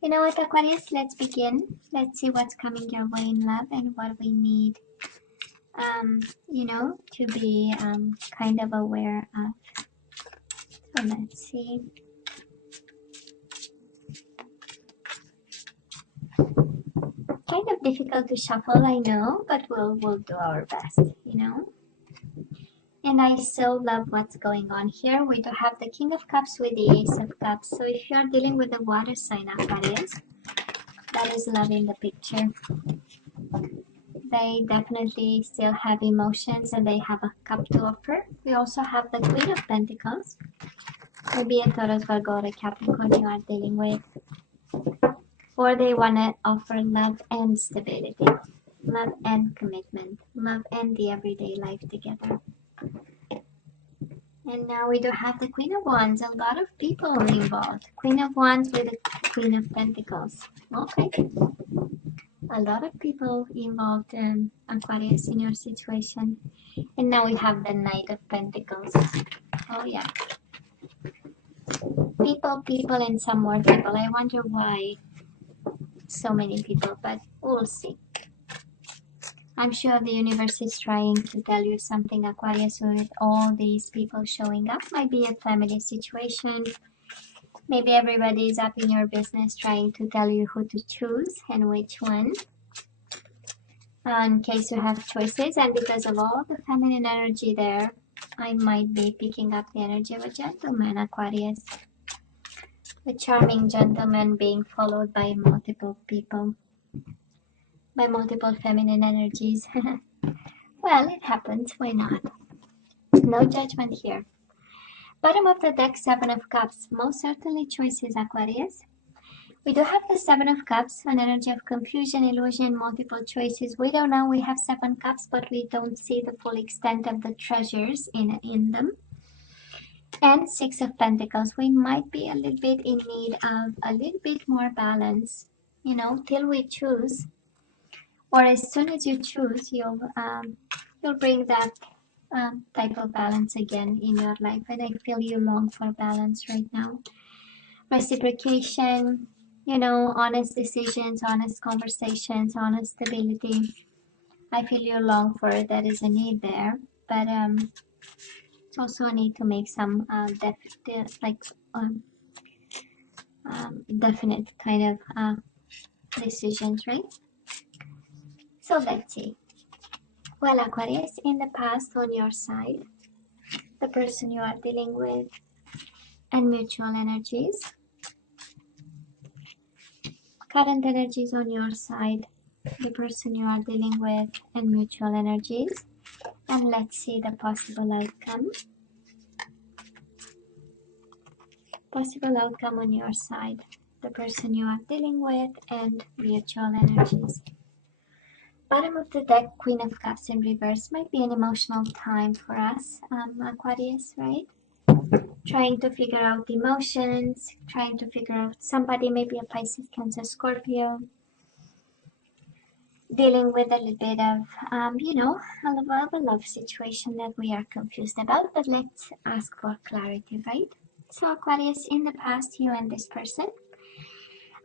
You know what, Aquarius? Let's begin. Let's see what's coming your way in love and what we need, to be kind of aware of. So let's see. Kind of difficult to shuffle, I know, but we'll do our best, And I so love what's going on here. We do have the King of Cups with the Ace of Cups. So if you are dealing with a water sign, Aquarius, that is love in the picture. They definitely still have emotions and they have a cup to offer. We also have the Queen of Pentacles. Maybe a Taurus, Virgo, or a Capricorn you are dealing with. Or they want to offer love and stability. Love and commitment. Love and the everyday life together. And now we do have the Queen of Wands. A lot of people involved. Queen of Wands with the Queen of Pentacles. Okay. A lot of people involved, Aquarius, in your situation. And now we have the Knight of Pentacles. Oh yeah. People, and some more people. I wonder why so many people, but we'll see. I'm sure the universe is trying to tell you something, Aquarius, with all these people showing up. Might be a family situation. Maybe everybody is up in your business trying to tell you who to choose and which one. In case you have choices, and because of all the feminine energy there, I might be picking up the energy of a gentleman, Aquarius. A charming gentleman being followed by multiple people, by multiple feminine energies. Well, it happens, why not? No judgment here. Bottom of the deck, Seven of Cups. Most certainly choices, Aquarius. We do have the Seven of Cups, an energy of confusion, illusion, multiple choices. We don't know, we have 7 cups, but we don't see the full extent of the treasures in them. And Six of Pentacles. We might be a little bit in need of a little bit more balance, till we choose. Or as soon as you choose, you'll bring that type of balance again in your life. And I feel you long for balance right now. Reciprocation, honest decisions, honest conversations, honest stability. I feel you long for it. That is a need there, but it's also a need to make some definite kind of decisions, right? So let's see. Well, Aquarius, in the past on your side, the person you are dealing with, and mutual energies. Current energies on your side, the person you are dealing with, and mutual energies. And let's see the possible outcome. Possible outcome on your side, the person you are dealing with, and mutual energies. Bottom of the deck, Queen of Cups in reverse. Might be an emotional time for us, Aquarius, right? Trying to figure out emotions, trying to figure out somebody, maybe a Pisces, Cancer, Scorpio. Dealing with a little bit of, a love situation that we are confused about. But let's ask for clarity, right? So Aquarius, in the past, you and this person,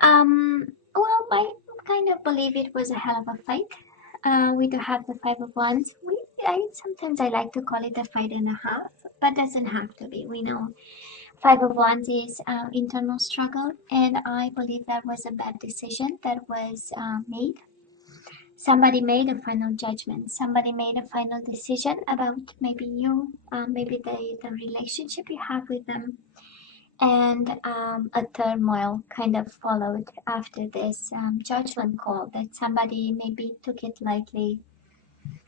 well, I kind of believe it was a hell of a fight. We do have the Five of Wands. Sometimes I like to call it a fight and a half, but doesn't have to be. We know Five of Wands is internal struggle, and I believe that was a bad decision that was made. Somebody made a final judgment. Somebody made a final decision about maybe you, maybe the relationship you have with them. And a turmoil kind of followed after this judgment call that somebody maybe took it lightly.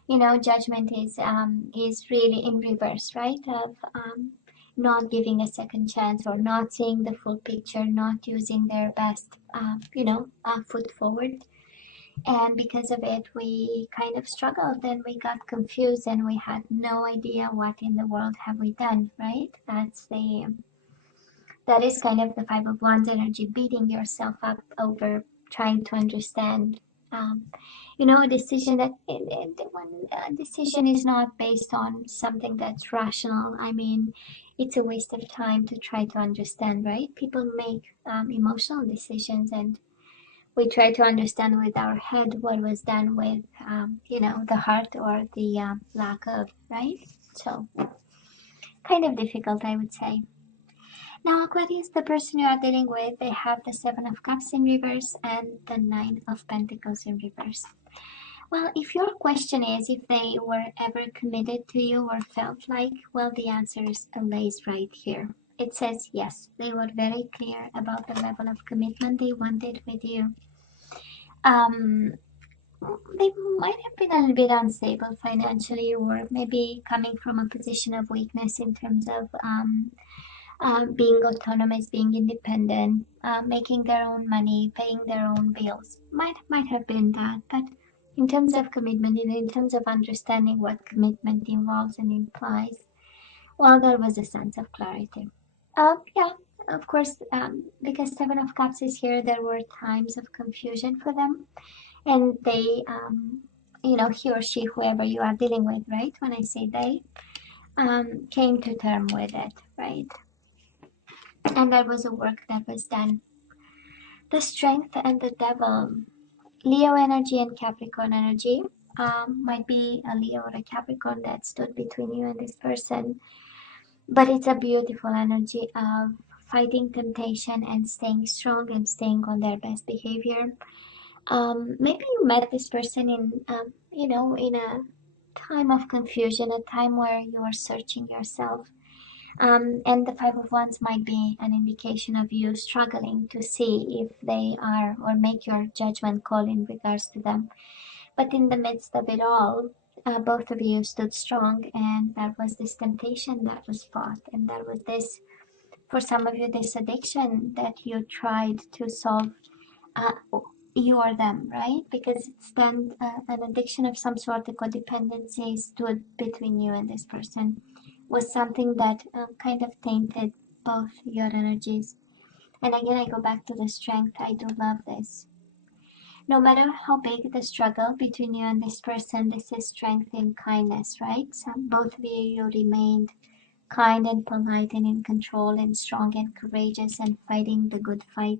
Judgment is really in reverse, right? Of not giving a second chance or not seeing the full picture, not using their best, foot forward. And because of it, we kind of struggled and we got confused and we had no idea what in the world have we done, right? That is kind of the Five of Wands energy, beating yourself up over trying to understand you know, a decision that one decision is not based on something that's rational. I mean, it's a waste of time to try to understand, right? People make emotional decisions, and we try to understand with our head what was done with, you know, the heart or the lack of, right? So, kind of difficult, I would say. Now, Aquarius, the person you are dealing with, they have the Seven of Cups in reverse and the Nine of Pentacles in reverse. Well, if your question is if they were ever committed to you or felt like, well, the answer is lays right here. It says yes, they were very clear about the level of commitment they wanted with you. They might have been a little bit unstable financially, or maybe coming from a position of weakness in terms of being autonomous, being independent, making their own money, paying their own bills. Might have been that, but in terms of commitment, in terms of understanding what commitment involves and implies, well, there was a sense of clarity. Yeah, of course, because Seven of Cups is here, there were times of confusion for them, and they, you know, he or she, whoever you are dealing with, right? When I say they, came to term with it, right? And there was a work that was done. The Strength and the Devil, Leo energy and Capricorn energy. Might be a Leo or a Capricorn that stood between you and this person, but it's a beautiful energy of fighting temptation and staying strong and staying on their best behavior. Maybe you met this person in, you know, in a time of confusion, a time where you are searching yourself. And the Five of Wands might be an indication of you struggling to see if they are, or make your judgment call in regards to them. But in the midst of it all, both of you stood strong, and there was this temptation that was fought, and there was this, for some of you, this addiction that you tried to solve, uh, you or them, right? Because it's then an addiction of some sort, a codependency stood between you and this person, was something that kind of tainted both your energies. And again, I go back to the Strength. I do love this. No matter how big the struggle between you and this person, this is strength in kindness, right? So both of you remained kind and polite and in control and strong and courageous and fighting the good fight.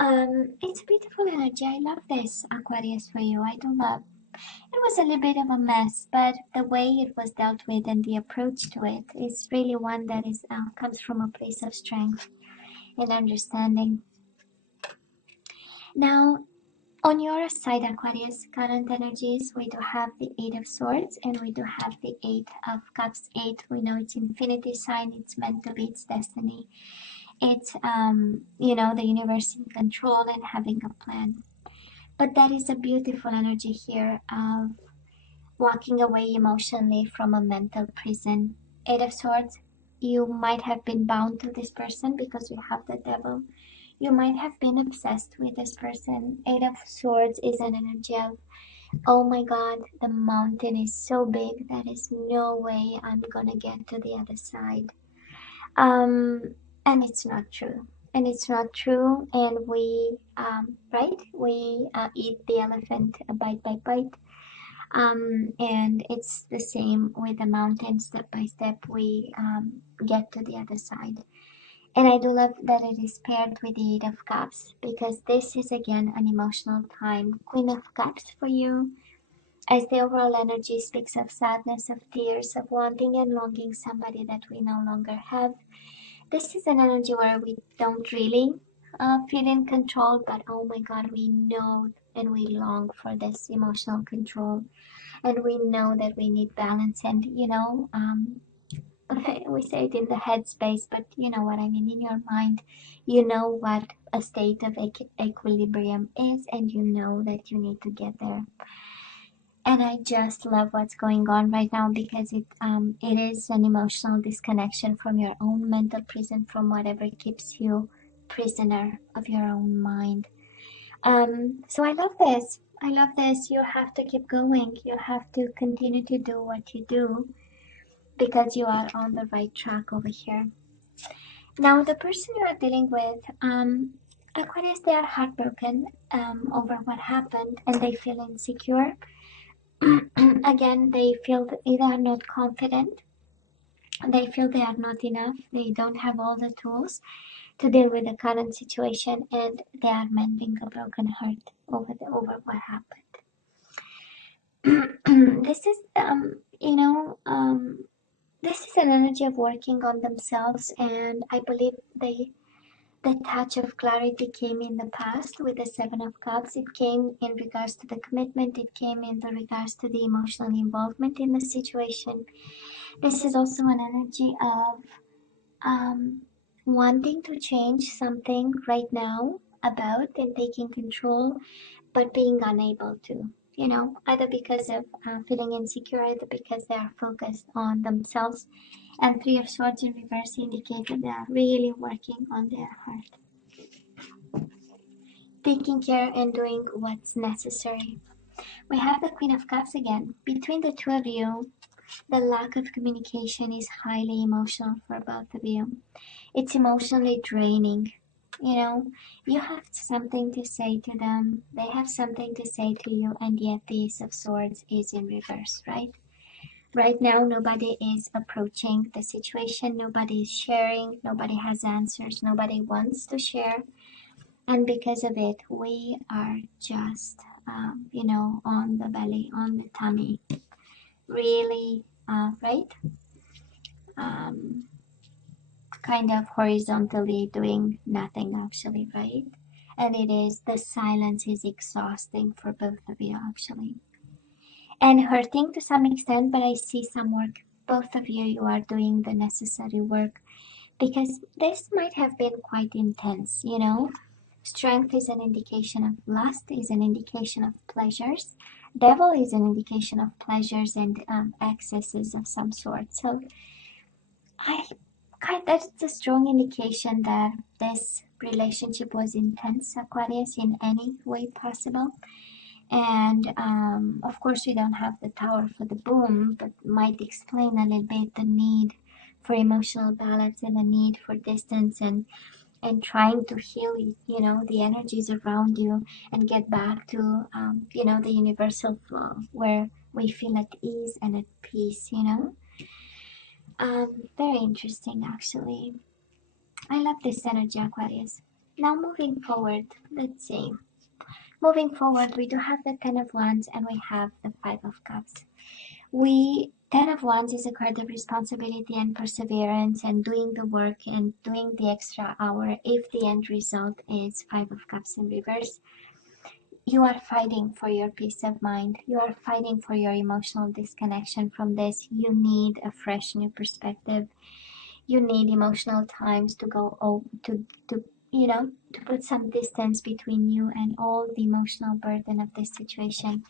It's a beautiful energy. I love this, Aquarius, for you. I do love. It was a little bit of a mess, but the way it was dealt with and the approach to it is really one that is comes from a place of strength and understanding. Now, on your side, Aquarius, current energies, we do have the Eight of Swords and we do have the Eight of Cups. Eight, we know it's infinity sign, it's meant to be, it's destiny. It's, you know, the universe in control and having a plan. But that is a beautiful energy here of walking away emotionally from a mental prison. Eight of Swords, you might have been bound to this person because we have the Devil. You might have been obsessed with this person. Eight of Swords is an energy of, oh my God, the mountain is so big, there is no way I'm gonna get to the other side. And it's not true. And it's not true. And we, right? We eat the elephant bite by bite. And it's the same with the mountain. Step by step, we get to the other side. And I do love that it is paired with the Eight of Cups, because this is again an emotional time. Queen of Cups for you, as the overall energy speaks of sadness, of tears, of wanting and longing somebody that we no longer have. This is an energy where we don't really feel in control, but oh my God, we know and we long for this emotional control. And we know that we need balance, and you know, we say it in the headspace, but you know what I mean, in your mind, you know what a state of equilibrium is, and you know that you need to get there. And I just love what's going on right now, because it is an emotional disconnection from your own mental prison, from whatever keeps you prisoner of your own mind. So I love this. I love this. You have to keep going. You have to continue to do what you do, because you are on the right track over here. Now, the person you are dealing with, Aquarius, they are heartbroken over what happened, and they feel insecure. Again, they feel that they are not confident. They feel they are not enough. They don't have all the tools to deal with the current situation, and they are mending a broken heart over what happened. This is this is an energy of working on themselves, and I believe the touch of clarity came in the past with the Seven of Cups. It came in regards to the commitment. It came in the regards to the emotional involvement in the situation. This is also an energy of wanting to change something right now about and taking control, but being unable to. Either because of feeling insecure, either because they are focused on themselves. And Three of Swords in reverse indicated they are really working on their heart, taking care and doing what's necessary. We have the Queen of Cups again. Between the two of you, the lack of communication is highly emotional for both of you. It's emotionally draining. You have something to say to them, they have something to say to you, and yet the Ace of Swords is in reverse, right? Right now, nobody is approaching the situation, nobody is sharing, nobody has answers, nobody wants to share. And because of it, we are just, on the belly, on the tummy, really, right? Um, Kind of horizontally doing nothing, actually, right? And the silence is exhausting for both of you, actually. And hurting to some extent, but I see some work. Both of you, you are doing the necessary work because this might have been quite intense. Strength is an indication of lust, is an indication of pleasures. Devil is an indication of pleasures and excesses of some sort. So that's a strong indication that this relationship was intense, Aquarius, in any way possible. And of course, we don't have the Tower for the boom, but might explain a little bit the need for emotional balance and the need for distance and trying to heal, the energies around you and get back to, the universal flow where we feel at ease and at peace. Very interesting, actually. I love this energy, Aquarius. Now, moving forward, let's see. Moving forward, we do have the Ten of Wands and we have the Five of Cups. Ten of Wands is a card of responsibility and perseverance and doing the work and doing the extra hour if the end result is Five of Cups in reverse. You are fighting for your peace of mind. You are fighting for your emotional disconnection from this. You need a fresh new perspective. You need emotional times to go to put some distance between you and all the emotional burden of this situation.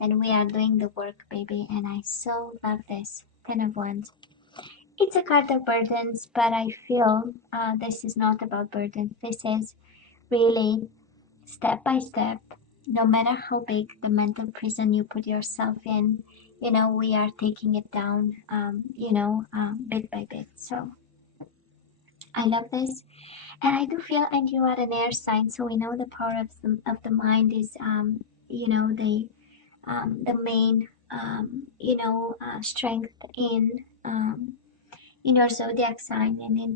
And we are doing the work, baby, and I so love this. Ten of Wands. It's a card of burdens, but I feel this is not about burdens. This is really step by step. No matter how big the mental prison you put yourself in, we are taking it down, bit by bit. So I love this. And I do feel, and you are an air sign, so we know the power of the mind is, the main, strength in your zodiac sign and in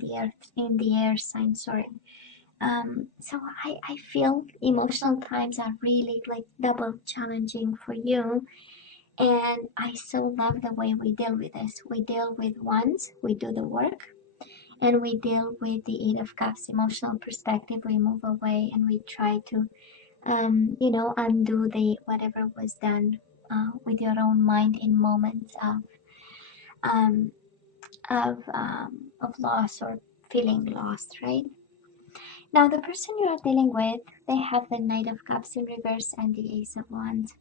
the air sign. Sorry. So I feel emotional times are really like double challenging for you. And I so love the way we deal with this. We deal with ones, we do the work, and we deal with the Eight of Cups emotional perspective. We move away and we try to, undo the whatever was done with your own mind in moments um, of loss or feeling lost, right? Now, the person you are dealing with, they have the Knight of Cups in reverse and the Ace of Wands.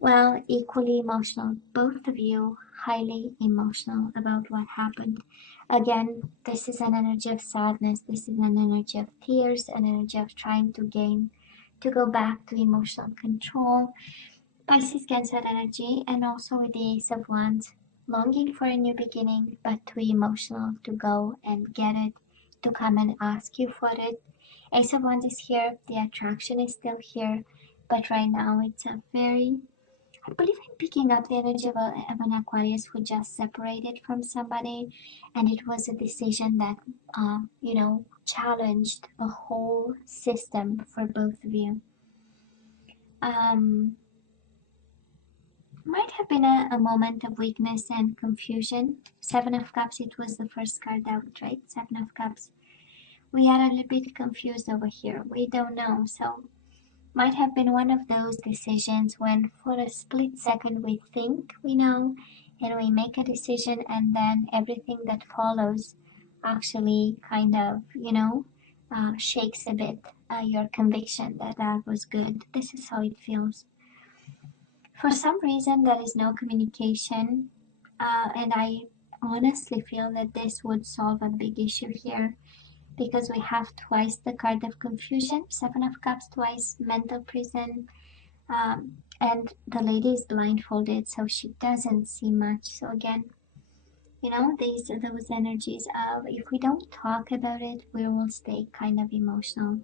Well, equally emotional, both of you highly emotional about what happened. Again, this is an energy of sadness, this is an energy of tears, an energy of trying to go back to emotional control. Pisces Cancer energy, and also with the Ace of Wands, longing for a new beginning, but too emotional to go and get it, to come and ask you for it. Ace of Wands is here, the attraction is still here, but right now it's a very, I believe I'm picking up the energy of an Aquarius who just separated from somebody, and it was a decision that, you know, challenged a whole system for both of you. Might have been a moment of weakness and confusion. Seven of Cups, it was the first card out, right? Seven of Cups. We are a little bit confused over here. We don't know. So might have been one of those decisions when for a split second we think we know and we make a decision, and then everything that follows actually kind of, you know, shakes a bit your conviction that that was good. This is how it feels. For some reason, there is no communication, and I honestly feel that this would solve a big issue here because we have twice the card of confusion, Seven of Cups, twice mental prison, and the lady is blindfolded, so she doesn't see much. So again, you know, these are those energies of if we don't talk about it, we will stay kind of emotional.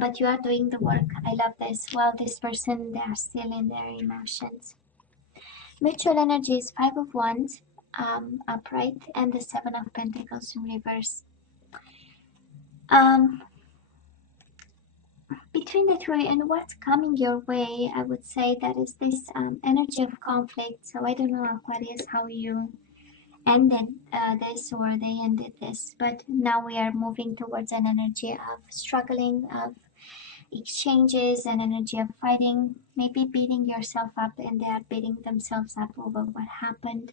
But you are doing the work. I love this. Well, this person, they are still in their emotions. Mutual energy is Five of Wands, upright, and the Seven of Pentacles in reverse. Between the three and what's coming your way, I would say that is this energy of conflict. So I don't know, Aquarius, how you ended this or they ended this, but now we are moving towards an energy of struggling, of exchanges, an energy of fighting, maybe beating yourself up, and they are beating themselves up over what happened.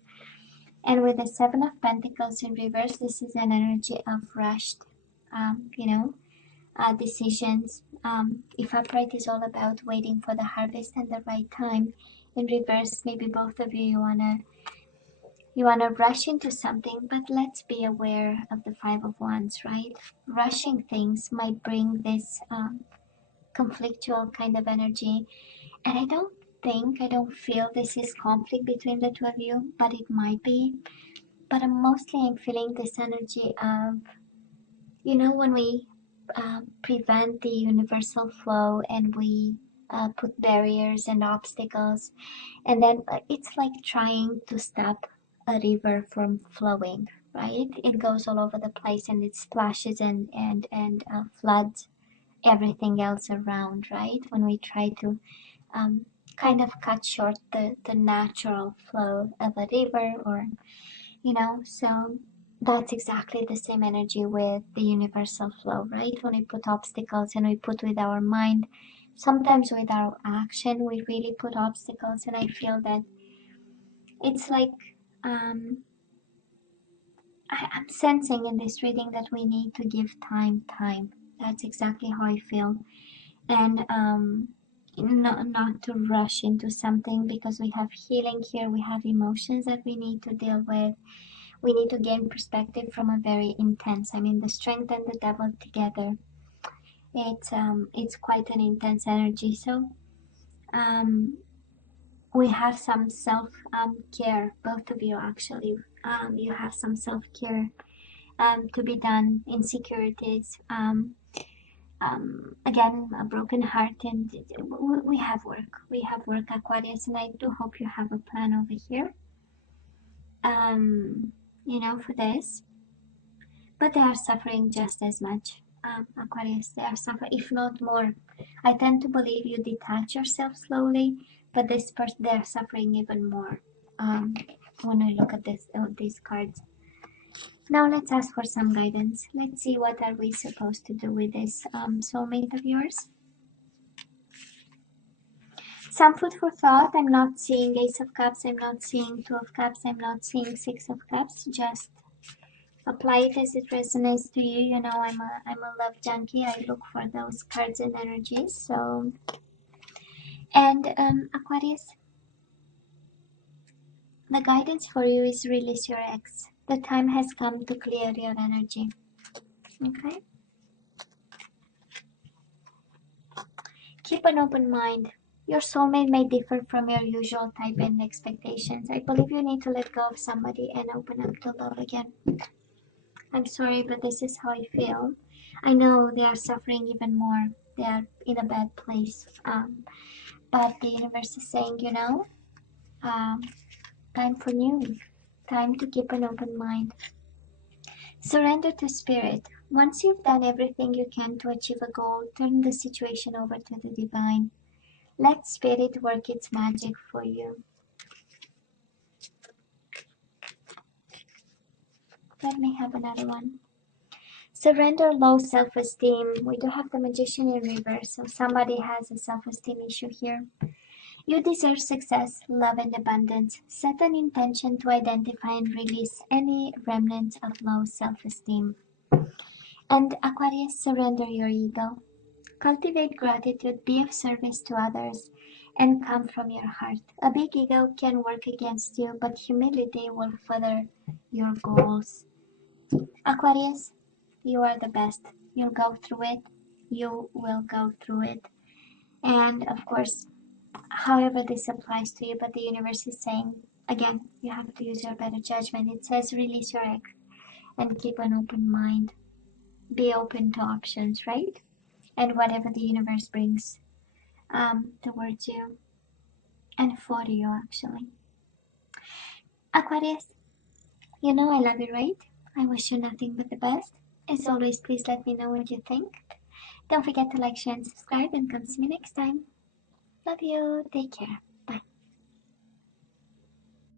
And with the Seven of Pentacles in reverse, this is an energy of rushed, you know, decisions. If upright is all about waiting for the harvest and the right time, in reverse, maybe both of you wanna rush into something, but let's be aware of the Five of Wands, right? Rushing things might bring this conflictual kind of energy, and I don't feel this is conflict between the two of you, but it might be. But I'm feeling this energy of, you know, when we prevent the universal flow and we put barriers and obstacles, and then it's like trying to stop a river from flowing, right? It goes all over the place and it splashes and floods everything else around, right? When we try to kind of cut short the natural flow of a river, or you know, so that's exactly the same energy with the universal flow, right? When we put obstacles and we put with our mind, sometimes with our action we really put obstacles, and I feel that it's like I'm sensing in this reading that we need to give time. That's exactly how I feel. And not to rush into something, because we have healing here, we have emotions that we need to deal with. We need to gain perspective from a very intense, I mean, the strength and the devil together, it's quite an intense energy. So we have some self care, both of you actually. You have some self care to be done, insecurities, again, a broken heart, and we have work, Aquarius, and I do hope you have a plan over here, you know, for this. But they are suffering just as much, Aquarius. They are suffering, if not more. I tend to believe you detach yourself slowly, but this person, they are suffering even more. When I look at these cards. Now let's ask for some guidance. Let's see what are we supposed to do with this soulmate of yours. Some food for thought. I'm not seeing Ace of Cups. I'm not seeing Two of Cups. I'm not seeing Six of Cups. Just apply it as it resonates to you. You know, I'm a love junkie. I look for those cards and energies. So, and Aquarius, the guidance for you is release your ex. The time has come to clear your energy. Okay. Keep an open mind. Your soulmate may differ from your usual type and expectations. I believe you need to let go of somebody and open up to love again. I'm sorry, but this is how I feel. I know they are suffering even more. They are in a bad place. But the universe is saying, um, time for new. Time to keep an open mind. Surrender to spirit. Once you've done everything you can to achieve a goal, turn the situation over to the divine. Let spirit work its magic for you. Let me have another one. Surrender low self-esteem. We do have the magician in reverse, so somebody has a self-esteem issue here. You deserve success, love, and abundance. Set an intention to identify and release any remnants of low self-esteem. And Aquarius, surrender your ego. Cultivate gratitude, be of service to others, and come from your heart. A big ego can work against you, but humility will further your goals. Aquarius, you are the best. You'll go through it. You will go through it. And of course, however this applies to you, but the universe is saying, again, you have to use your better judgment. It says release your ex and keep an open mind. Be open to options, right? And whatever the universe brings towards you and for you, actually. Aquarius, you know I love you, right? I wish you nothing but the best. As always, please let me know what you think. Don't forget to like, share, and subscribe, and come see me next time. Love you. Take care.